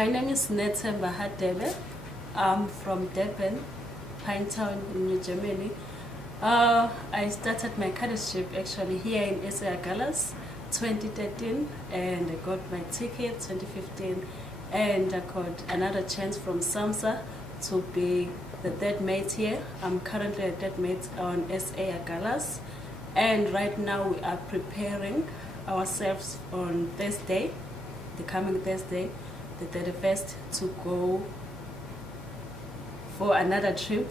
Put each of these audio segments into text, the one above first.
My name is Netemba Hadebe. I'm from Durban, Pinetown, in New Germany. I started my cadetship actually here in SA Galas 2013, and I got my ticket 2015, and I got another chance from SAMSA to be the third mate here. I'm currently a third mate on SA Galas, and right now we are preparing ourselves on Thursday, the coming Thursday, the 31st, to go for another trip,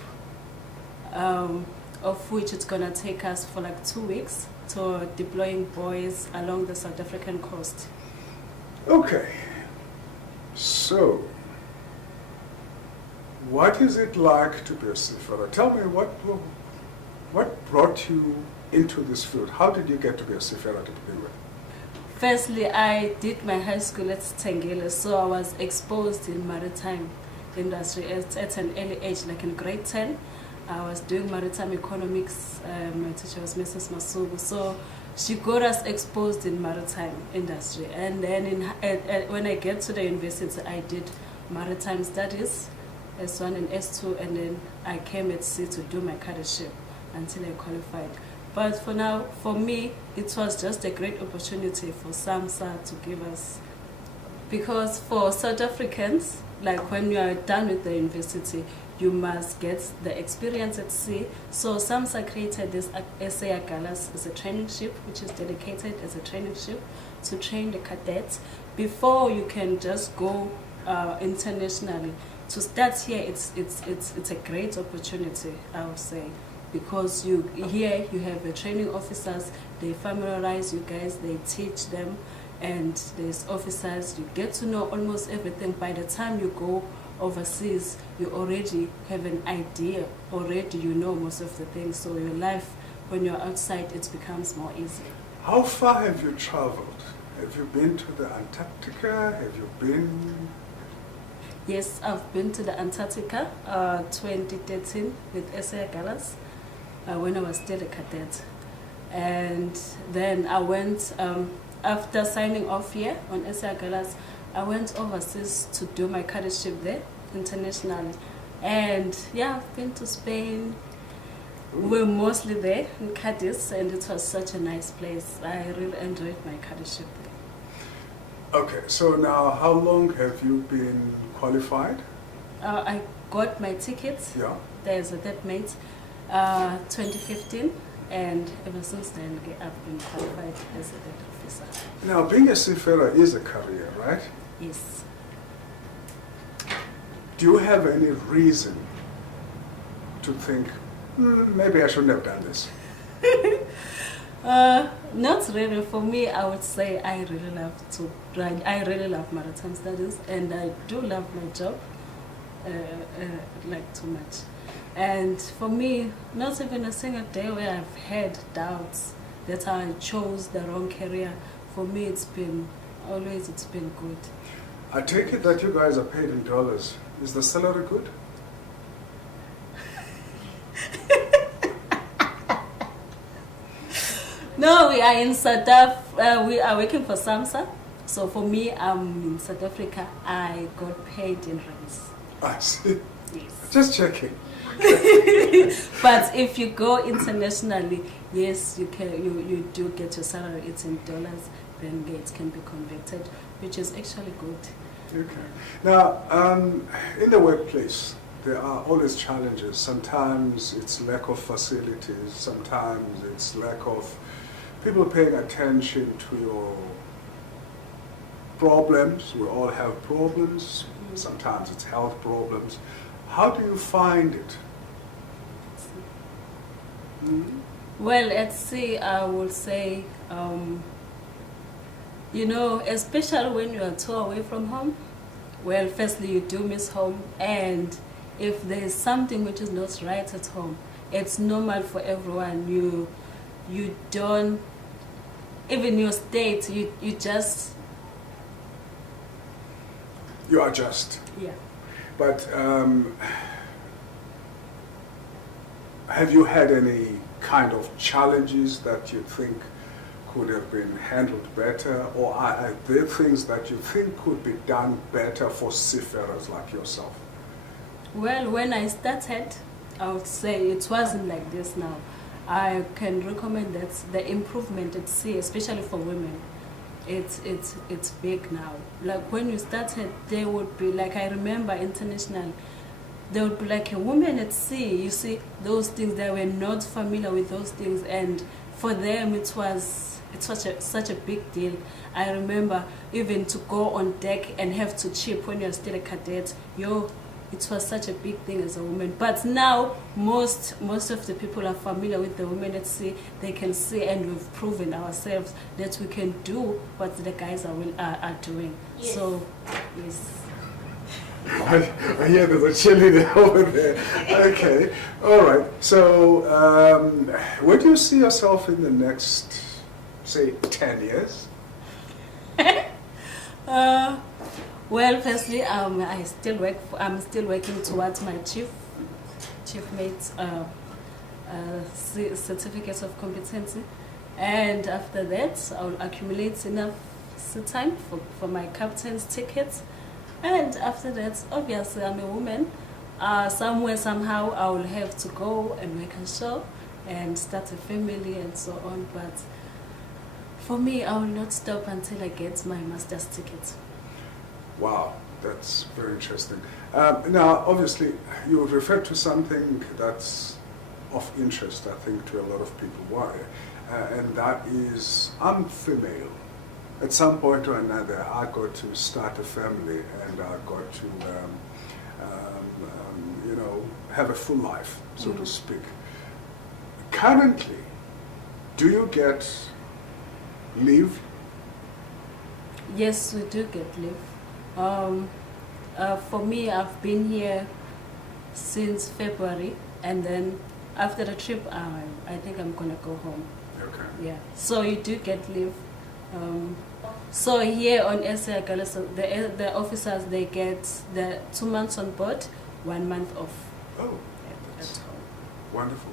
of which it's gonna take us for like 2 weeks to deploying buoys along the South African coast. Okay, so what is it like to be a seafarer? Tell me what brought you into this field? How did you get to be a seafarer to begin with? Firstly, I did my high school at Tengele, so I was exposed in maritime industry at an early age, like in grade 10. I was doing maritime economics. My teacher was Mrs. Masubu, so she got us exposed in maritime industry. And then when I get to the university, I did maritime studies, S1 and S2, and then I came at sea to do my cadetship until I qualified. But for now, for me, it was just a great opportunity for SAMSA to give us, because for South Africans, like when you are done with the university, you must get the experience at sea. So SAMSA created this SA Galas as a training ship, which is dedicated as a training ship to train the cadets before you can just go internationally. To start here, it's a great opportunity, I would say, because here you have the training officers. They familiarize you guys, they teach them, and there's officers. You get to know almost everything. By the time you go overseas, you already have an idea. Already you know most of the things. So your life, when you're outside, it becomes more easy. How far have you traveled? Have you been to the Antarctica? Have you been? Yes, I've been to the Antarctica 2013 with SA Galas when I was still a cadet. And then I went, after signing off here on SA Galas, I went overseas to do my cadetship there internationally. And yeah, I've been to Spain. We're mostly there in Cadiz, and it was such a nice place. I really enjoyed my cadetship there. Okay, so now how long have you been qualified? I got my tickets. Yeah. There's a third mate, 2015, and ever since then I've been qualified as a third officer. Now, being a seafarer is a career, right? Yes. Do you have any reason to think, maybe I shouldn't have done this? Not really. For me, I would say I really love to ride. I really love maritime studies, and I do love my job, like too much. And for me, not even a single day where I've had doubts that I chose the wrong career. For me, it's been good. I take it that you guys are paid in dollars. Is the salary good? No, we are in South Africa. We are working for SAMSA. So for me, I'm in South Africa. I got paid in rands. I see. Yes. Just checking. But if you go internationally, yes, you can. You do get your salary. It's in dollars. Then it can be converted, which is actually good. Okay. Now, in the workplace, there are always challenges. Sometimes it's lack of facilities. Sometimes it's lack of people paying attention to your problems. We all have problems. Sometimes it's health problems. How do you find it? Well, at sea, I would say, especially when you are too away from home, well, firstly, you do miss home. And if there's something which is not right at home, it's normal for everyone. You don't, even your state, you just... You adjust. Yeah. But have you had any kind of challenges that you think could have been handled better, or are there things that you think could be done better for seafarers like yourself? Well, when I started, I would say it wasn't like this now. I can recommend that the improvement at sea, especially for women, it's big now. Like when you started, there would be, like I remember international, there would be like a woman at sea, you see, those things, they were not familiar with those things, and for them it's such a big deal. I remember even to go on deck and have to chip when you're still a cadet, it was such a big thing as a woman. But now most of the people are familiar with the women at sea. They can see, and we've proven ourselves that we can do what the guys are doing. Yes. So yes. I hear there's a cheerleader over there. Okay, all right. So where do you see yourself in the next, say, 10 years? Well, firstly, I'm still working towards my chief mate's certificate of competency, and after that, I'll accumulate enough sea time for my captain's ticket, and after that, obviously, I'm a woman. Somewhere, somehow, I will have to go and work ashore and start a family and so on. But for me, I will not stop until I get my master's ticket. Wow, that's very interesting. Now, obviously, you would refer to something that's of interest, I think, to a lot of people. Why? And that is, I'm female. At some point or another, I got to start a family, and I got to, have a full life, so to speak. Currently, do you get leave? Yes, we do get leave. For me, I've been here since February, and then after the trip, I think I'm gonna go home. Okay. Yeah. So you do get leave. So here on SAMSA, so the officers, they get the 2 months on board, 1 month off. Oh, Yeah, that's that's all. wonderful.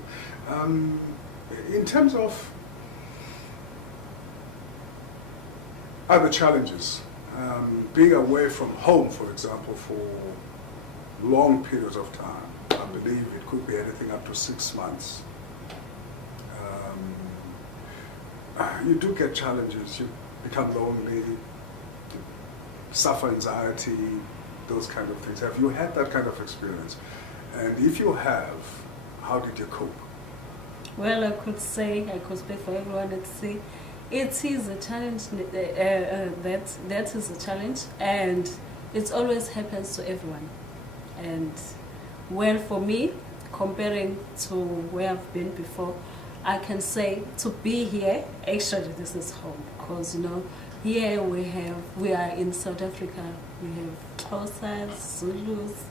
In terms of other challenges, being away from home, for example, for long periods of time, I believe it could be anything up to 6 months. You do get challenges. You become lonely, you suffer anxiety, those kind of things. Have you had that kind of experience? And if you have, how did you cope? Well, I could speak for everyone at sea. It is a challenge. That is a challenge, and it always happens to everyone. And well, for me, comparing to where I've been before, I can say to be here, actually, this is home, because here we are in South Africa. We have Xhosas, Zulus,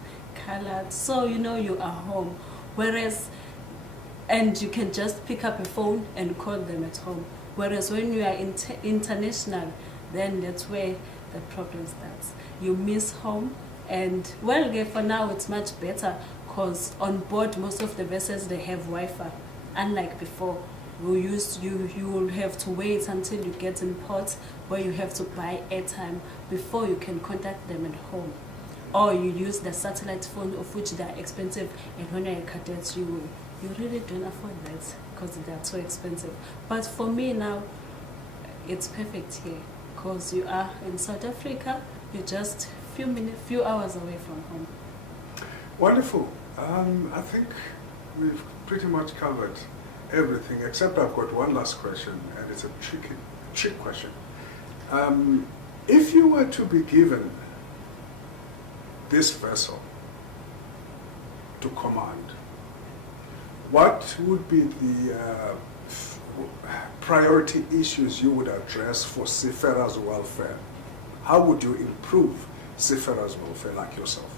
Colored, so you are home. Whereas, and you can just pick up a phone and call them at home. Whereas when you are international, then that's where the problem starts. You miss home, and well, for now it's much better, because on board most of the vessels, they have Wi-Fi. Unlike before, you will have to wait until you get in port, where you have to buy airtime before you can contact them at home. Or you use the satellite phone, of which they are expensive, and when you're a cadet, you really don't afford that, because they are so expensive. But for me now, it's perfect here, because you are in South Africa, you're just few hours away from home. Wonderful. I think we've pretty much covered everything, except I've got one last question, and it's a trick question. If you were to be given this vessel to command, what would be the priority issues you would address for seafarers' welfare? How would you improve seafarers' welfare like yourself?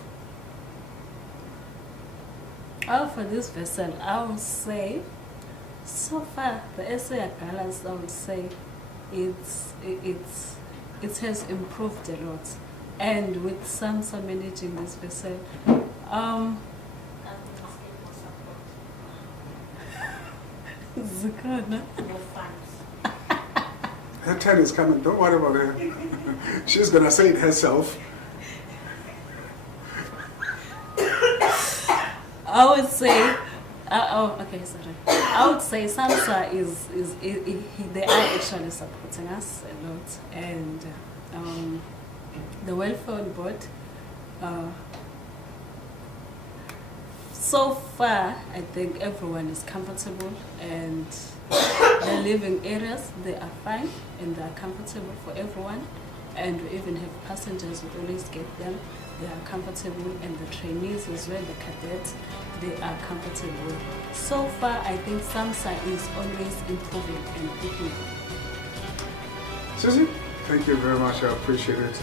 For this vessel, I would say, so far, the SAMSA, I would say, it has improved a lot. And with SAMSA managing this vessel, Your funds. Her turn is coming. Don't worry about her. She's going to say it herself. I would say, okay, sorry. I would say SAMSA they are actually supporting us a lot, and the welfare board. So far, I think everyone is comfortable, and the living areas, they are fine and they are comfortable for everyone. And we even have passengers who always get them. They are comfortable, and the trainees as well, the cadets, they are comfortable. So far, I think SAMSA is always improving and picking up. Susie, thank you very much. I appreciate it.